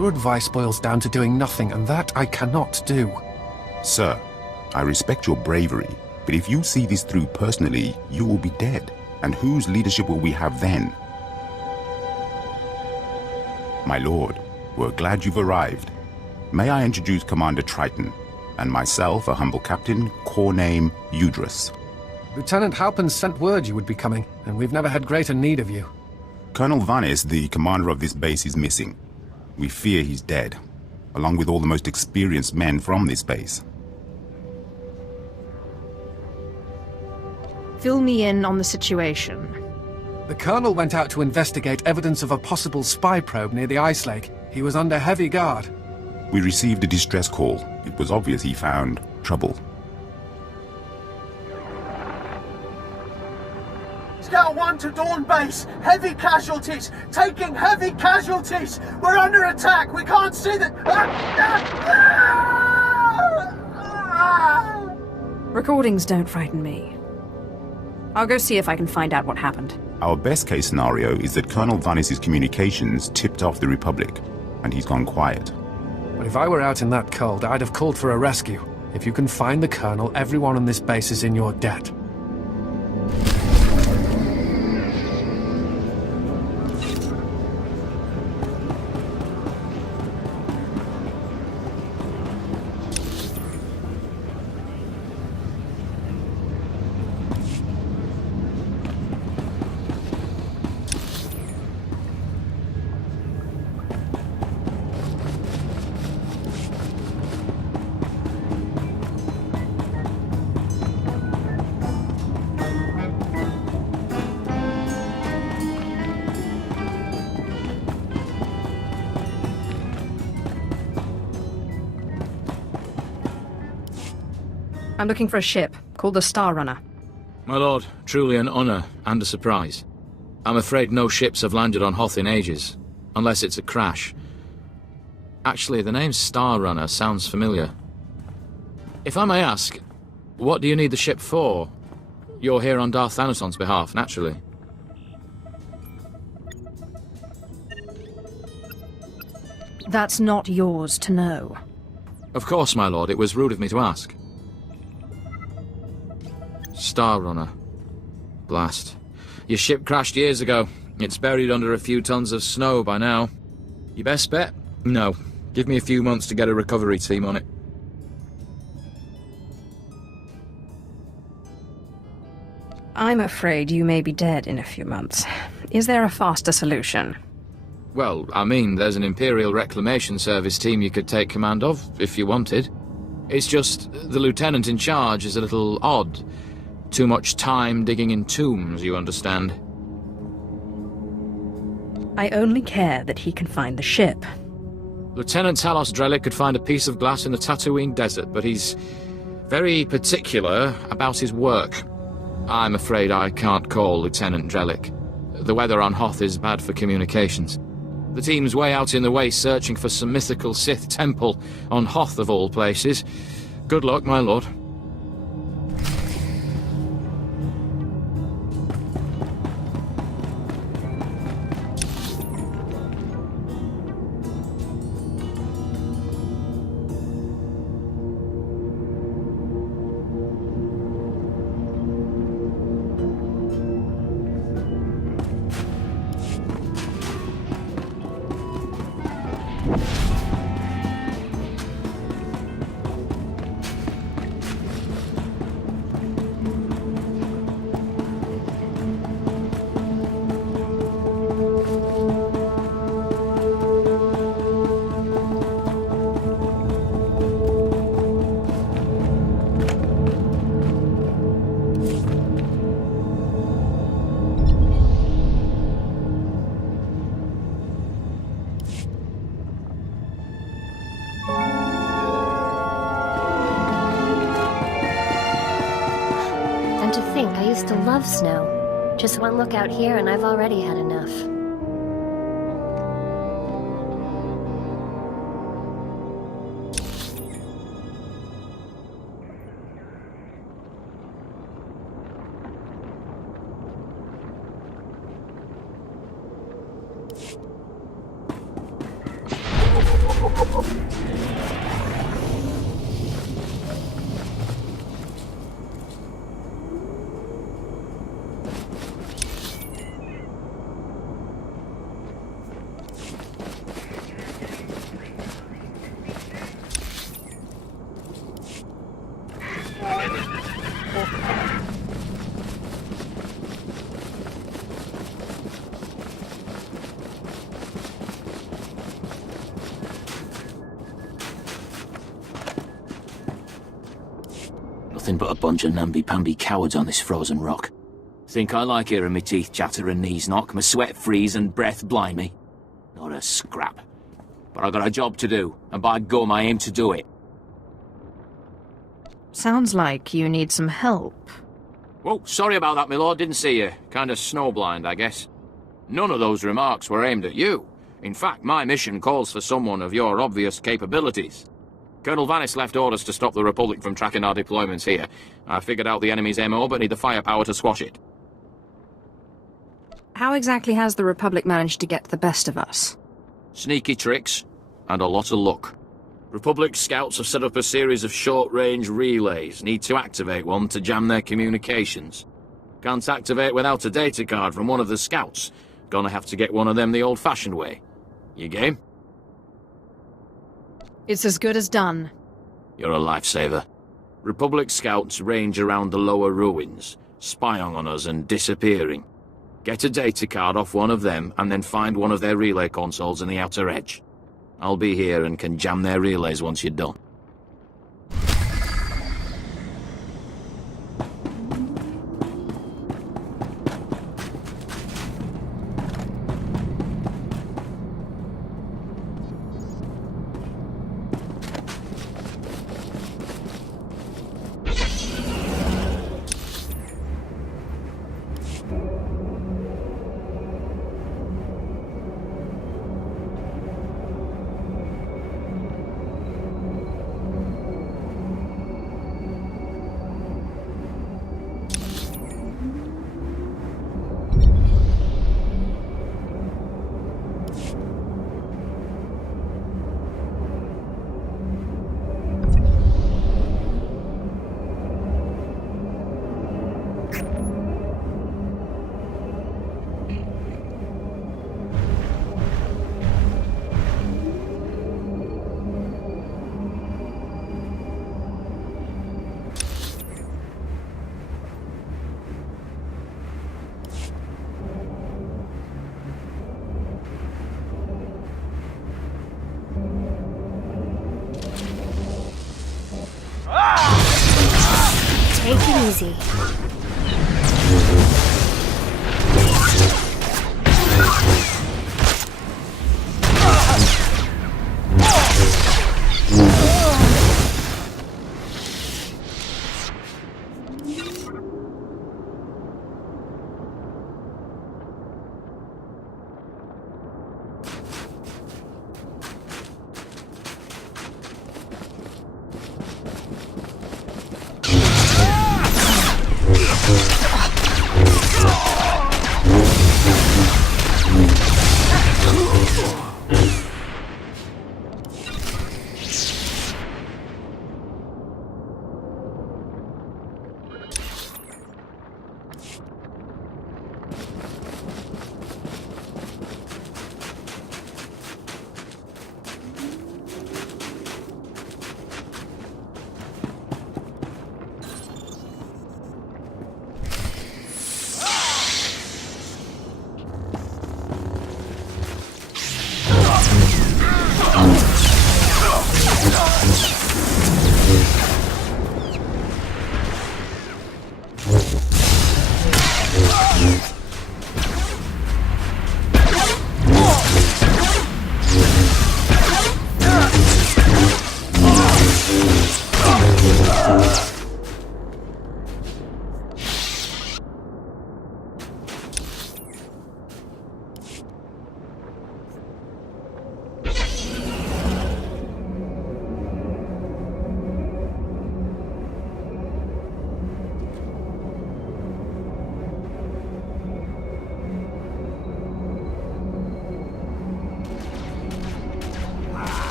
Your advice boils down to doing nothing, and that I cannot do. Sir, I respect your bravery, but if you see this through personally, you will be dead. And whose leadership will we have then? My lord, we're glad you've arrived. May I introduce Commander Triton, and myself, a humble captain, corps name Udrus. Lieutenant Halpin sent word you would be coming, and we've never had greater need of you. Colonel Vanis, the commander of this base, is missing. We fear he's dead, along with all the most experienced men from this base. Fill me in on the situation. The Colonel went out to investigate evidence of a possible spy probe near the ice lake. He was under heavy guard. We received a distress call. It was obvious he found trouble. Scout 1 to Dawn Base. Heavy casualties. Taking heavy casualties. We're under attack. We can't see the... Recordings don't frighten me. I'll go see if I can find out what happened. Our best case scenario is that Colonel Vanis's communications tipped off the Republic, and he's gone quiet. But if I were out in that cold, I'd have called for a rescue. If you can find the Colonel, everyone on this base is in your debt. I'm looking for a ship called the Star Runner. My lord, truly an honor and a surprise. I'm afraid no ships have landed on Hoth in ages, unless it's a crash. Actually, the name Star Runner sounds familiar. If I may ask, what do you need the ship for? You're here on Darth Thanason's behalf, naturally. That's not yours to know. Of course, my lord, it was rude of me to ask. Star Runner. Blast. Your ship crashed years ago. It's buried under a few tons of snow by now. Your best bet? No. Give me a few months to get a recovery team on it. I'm afraid you may be dead in a few months. Is there a faster solution? Well, I mean, there's an Imperial Reclamation Service team you could take command of, if you wanted. It's just, the lieutenant in charge is a little odd. Too much time digging in tombs, you understand. I only care that he can find the ship. Lieutenant Talos Drellick could find a piece of glass in the Tatooine desert, but he's very particular about his work. I'm afraid I can't call Lieutenant Drellick. The weather on Hoth is bad for communications. The team's way out in the way searching for some mythical Sith temple on Hoth of all places. Good luck, my lord. I used to love snow. Just one look out here and I've already had enough. Nothing but a bunch of namby-pamby cowards on this frozen rock. Think I like hearing me teeth chatter and knees knock, my sweat freeze and breath blind me? Not a scrap. But I got a job to do, and by gum I aim to do it. Sounds like you need some help. Whoa, sorry about that, my lord, didn't see you. Kinda snowblind, I guess. None of those remarks were aimed at you. In fact, my mission calls for someone of your obvious capabilities. Colonel Vanis left orders to stop the Republic from tracking our deployments here. I figured out the enemy's MO, but need the firepower to squash it. How exactly has the Republic managed to get the best of us? Sneaky tricks, and a lot of luck. Republic scouts have set up a series of short-range relays. Need to activate one to jam their communications. Can't activate without a data card from one of the scouts. Gonna have to get one of them the old-fashioned way. You game? It's as good as done. You're a lifesaver. Republic scouts range around the lower ruins, spying on us and disappearing. Get a data card off one of them, and then find one of their relay consoles in the outer edge. I'll be here and can jam their relays once you're done. Take it easy.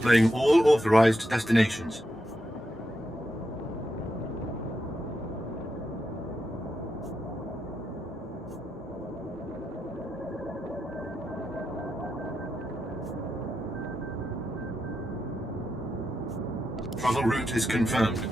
Displaying all authorized destinations. Travel route is confirmed.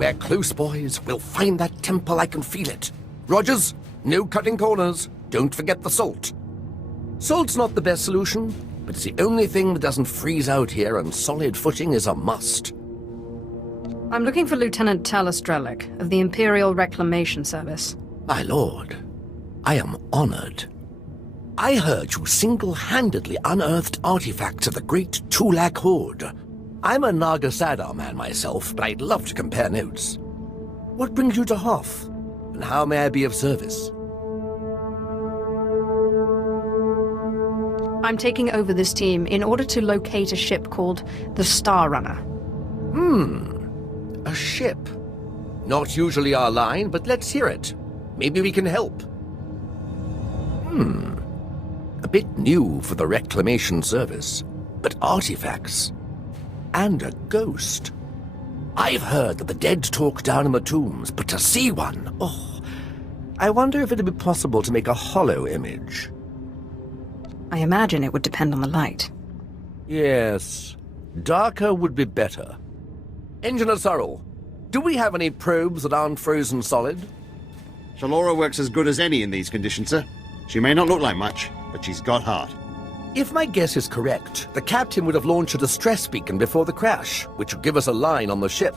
We're close, boys. We'll find that temple, I can feel it. Rogers, no cutting corners. Don't forget the salt. Salt's not the best solution, but it's the only thing that doesn't freeze out here, and solid footing is a must. I'm looking for Lieutenant Talos Drellick of the Imperial Reclamation Service. My lord, I am honored. I heard you single-handedly unearthed artifacts of the great Tulak Horde. I'm a Naga Sadar man myself, but I'd love to compare notes. What brings you to Hoth, and how may I be of service? I'm taking over this team in order to locate a ship called the Star Runner. A ship. Not usually our line, but let's hear it. Maybe we can help. A bit new for the Reclamation Service, but artifacts. And a ghost. I've heard that the dead talk down in the tombs, but to see one, oh, I wonder if it'd be possible to make a hollow image. I imagine it would depend on the light. Yes, darker would be better. Engineer Sorrel, do we have any probes that aren't frozen solid? Shalora works as good as any in these conditions, sir. She may not look like much, but she's got heart. If my guess is correct, the captain would have launched a distress beacon before the crash, which would give us a line on the ship.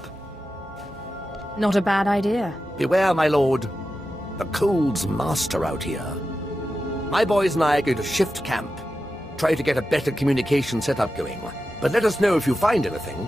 Not a bad idea. Beware, my lord. The cold's master out here. My boys and I are going to shift camp. Try to get a better communication setup going. But let us know if you find anything.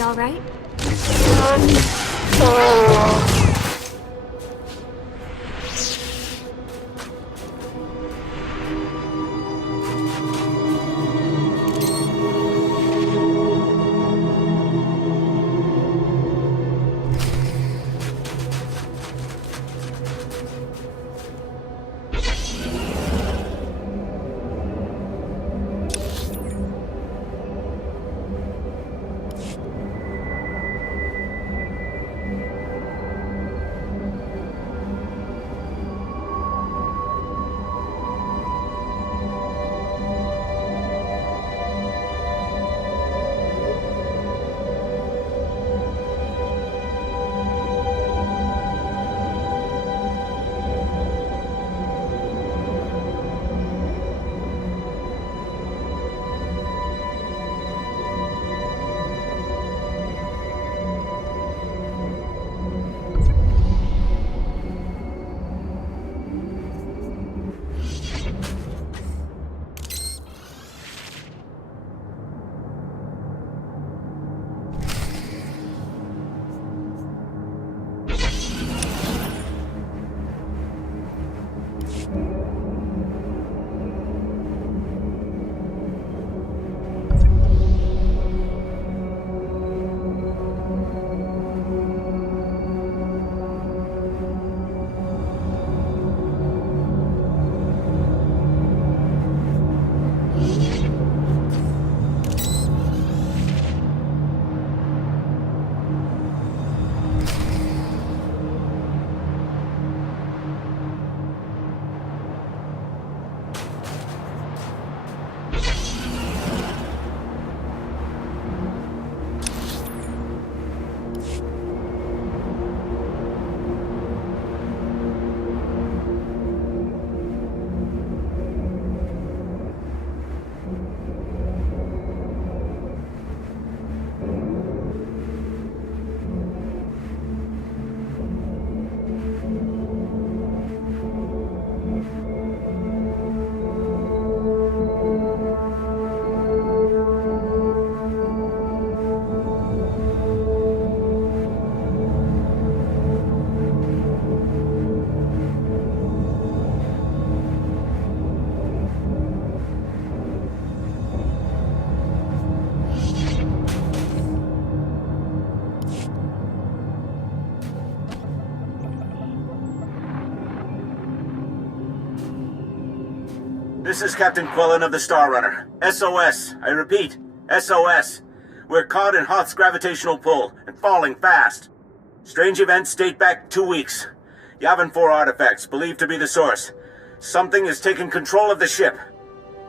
All right? This is Captain Quillen of the Star Runner. SOS. I repeat, SOS. We're caught in Hoth's gravitational pull and falling fast. Strange events date back 2 weeks. Yavin 4 artifacts, believed to be the source. Something has taken control of the ship.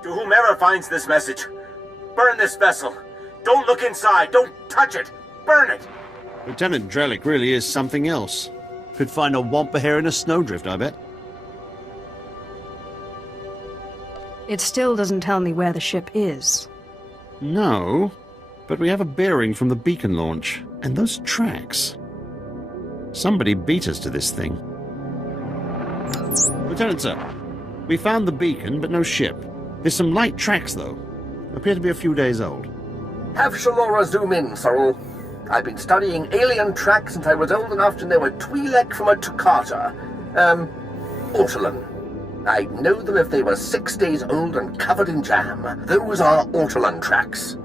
To whomever finds this message, burn this vessel. Don't look inside. Don't touch it. Burn it. Lieutenant Drellick really is something else. Could find a wampa hair in a snowdrift, I bet. It still doesn't tell me where the ship is. No, but we have a bearing from the beacon launch, and those tracks. Somebody beat us to this thing. Lieutenant, sir, we found the beacon, but no ship. There's some light tracks, though. Appear to be a few days old. Have Shalora zoom in, Sorrel. I've been studying alien tracks since I was old enough to know a Twi'lek from a Toccata. Ortolan. I'd know them if they were 6 days old and covered in jam. Those are Ortolan tracks.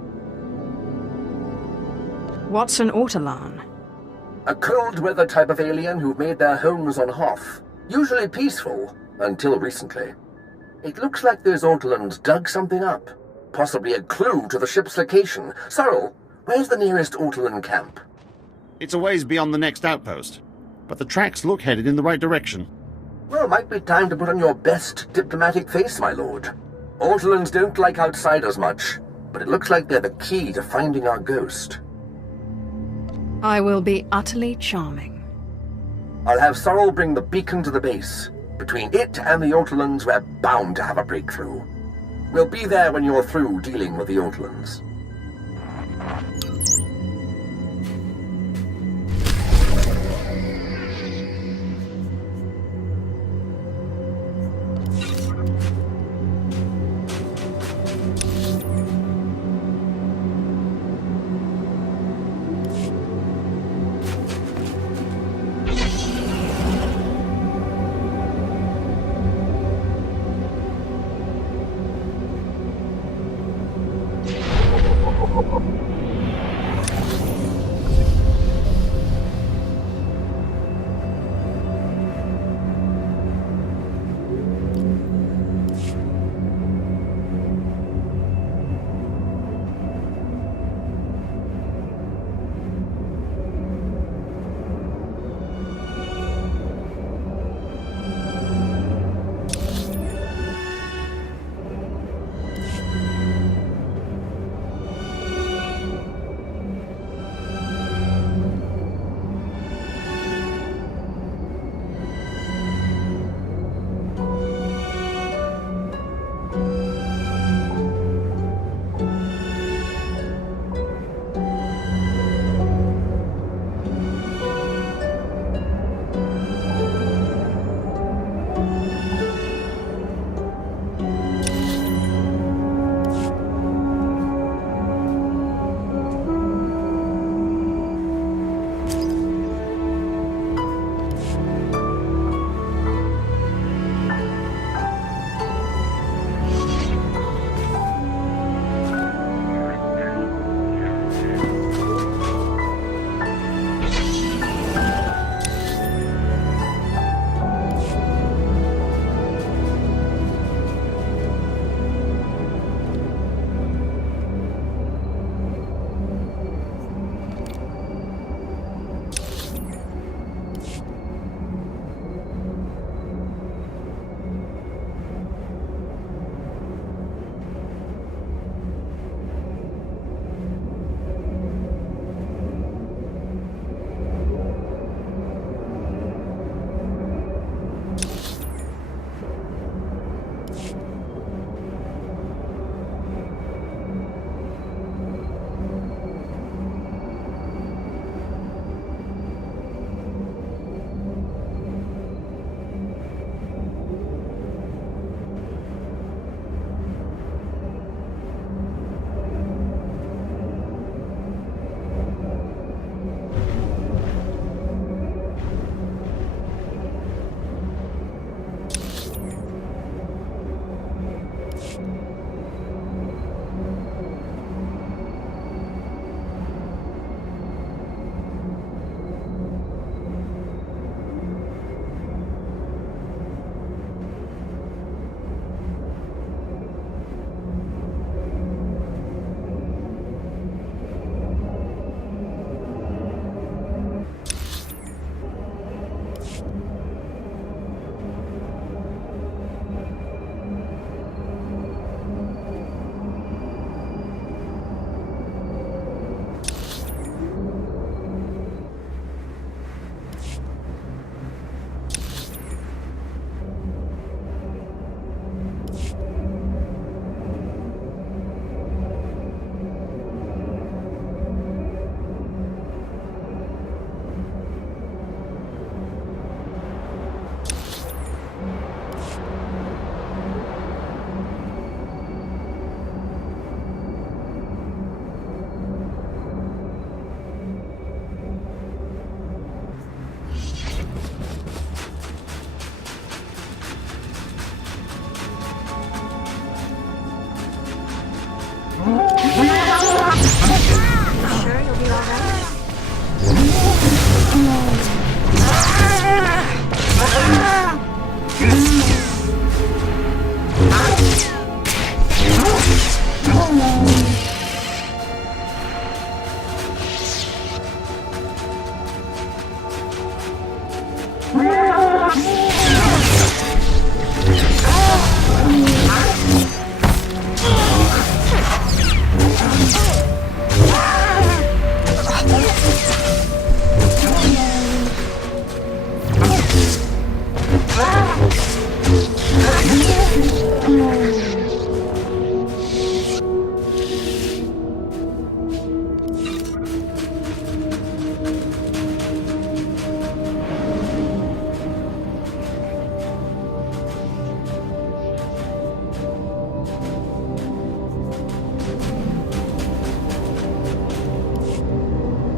What's an Ortolan? A cold-weather type of alien who've made their homes on Hoth. Usually peaceful, until recently. It looks like those Ortolans dug something up. Possibly a clue to the ship's location. Sorrel, where's the nearest Ortolan camp? It's a ways beyond the next outpost, but the tracks look headed in the right direction. Well, might be time to put on your best diplomatic face, my lord. Ortolans don't like outsiders much, but it looks like they're the key to finding our ghost. I will be utterly charming. I'll have Sorrel bring the beacon to the base. Between it and the Ortolans, we're bound to have a breakthrough. We'll be there when you're through dealing with the Ortolans. you'll be alright.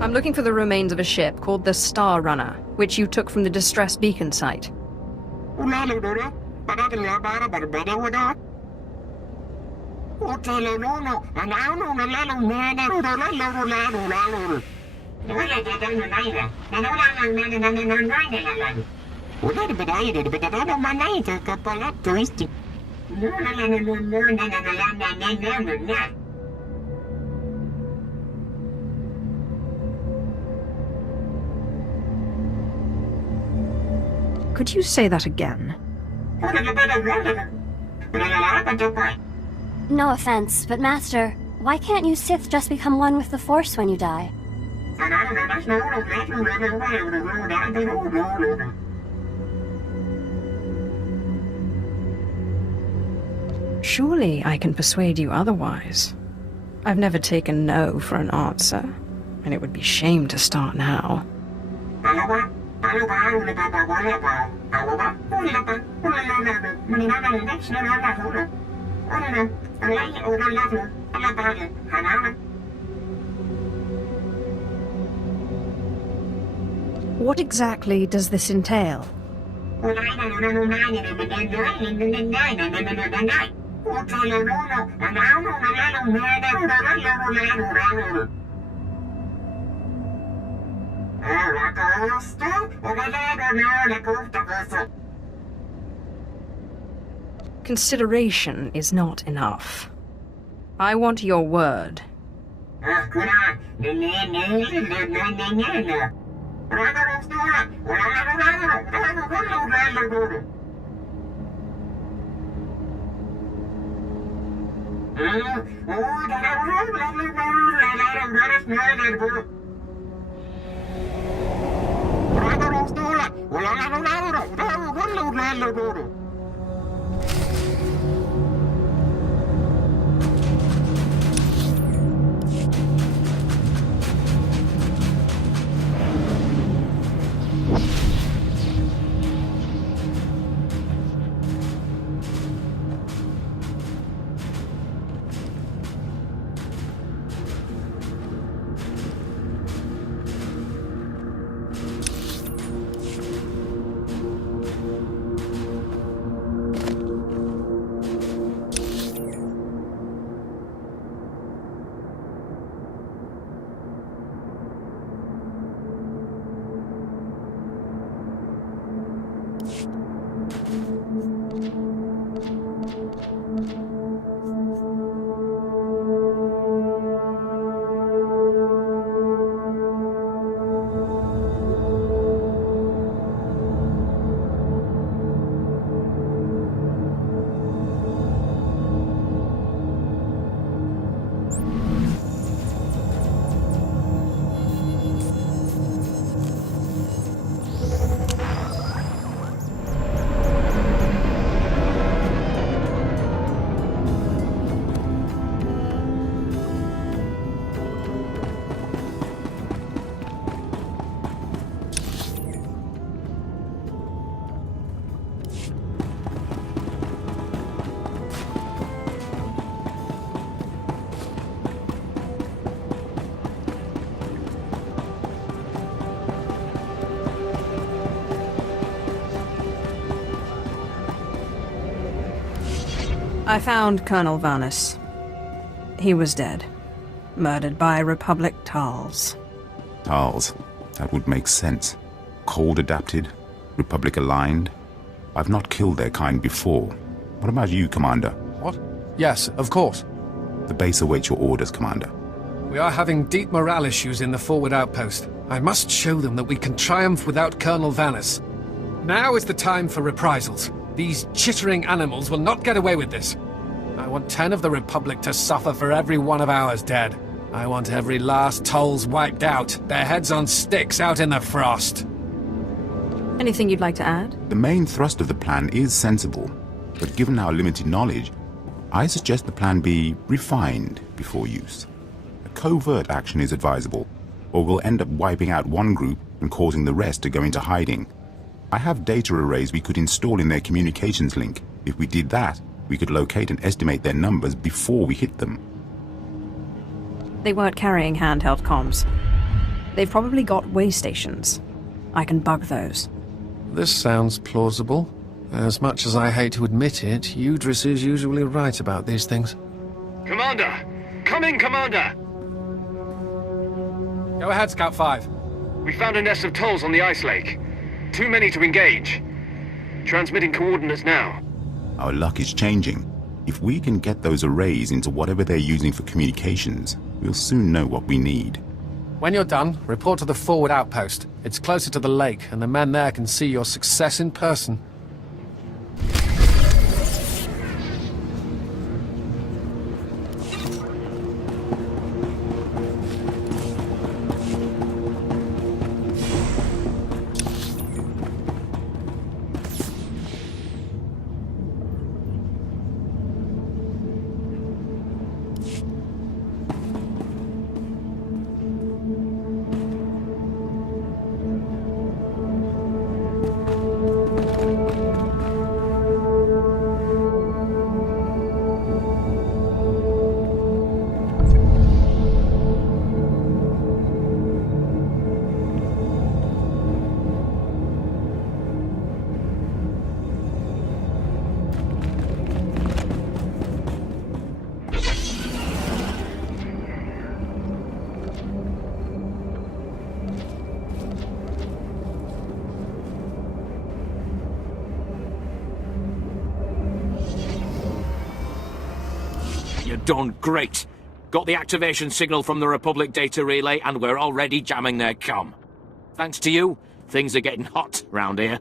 I'm looking for the remains of a ship called the Star Runner, which you took from the distress beacon site. Could you say that again? No offense, but Master, why can't you Sith just become one with the Force when you die? Surely I can persuade you otherwise. I've never taken no for an answer, and it would be shame to start now. What exactly does this entail? Consideration is not enough. I want your word. I found Colonel Vanus. He was dead. Murdered by Republic Tals. Tals. That would make sense. Cold adapted, Republic aligned. I've not killed their kind before. What about you, Commander? What? Yes, of course. The base awaits your orders, Commander. We are having deep morale issues in the forward outpost. I must show them that we can triumph without Colonel Vanis. Now is the time for reprisals. These chittering animals will not get away with this. I want 10 of the Republic to suffer for every one of ours dead. I want every last Tolls wiped out, their heads on sticks out in the frost. Anything you'd like to add? The main thrust of the plan is sensible, but given our limited knowledge, I suggest the plan be refined before use. A covert action is advisable, or we'll end up wiping out one group and causing the rest to go into hiding. I have data arrays we could install in their communications link. If we did that, we could locate and estimate their numbers before we hit them. They weren't carrying handheld comms. They've probably got way stations. I can bug those. This sounds plausible. As much as I hate to admit it, Udris is usually right about these things. Commander! Come in, Commander! Go ahead, Scout 5. We found a nest of Tolls on the ice lake. Too many to engage. Transmitting coordinates now. Our luck is changing. If we can get those arrays into whatever they're using for communications, we'll soon know what we need. When you're done, report to the forward outpost. It's closer to the lake, and the men there can see your success in person. You're done great. Got the activation signal from the Republic data relay, and we're already jamming their comm. Thanks to you, things are getting hot round here.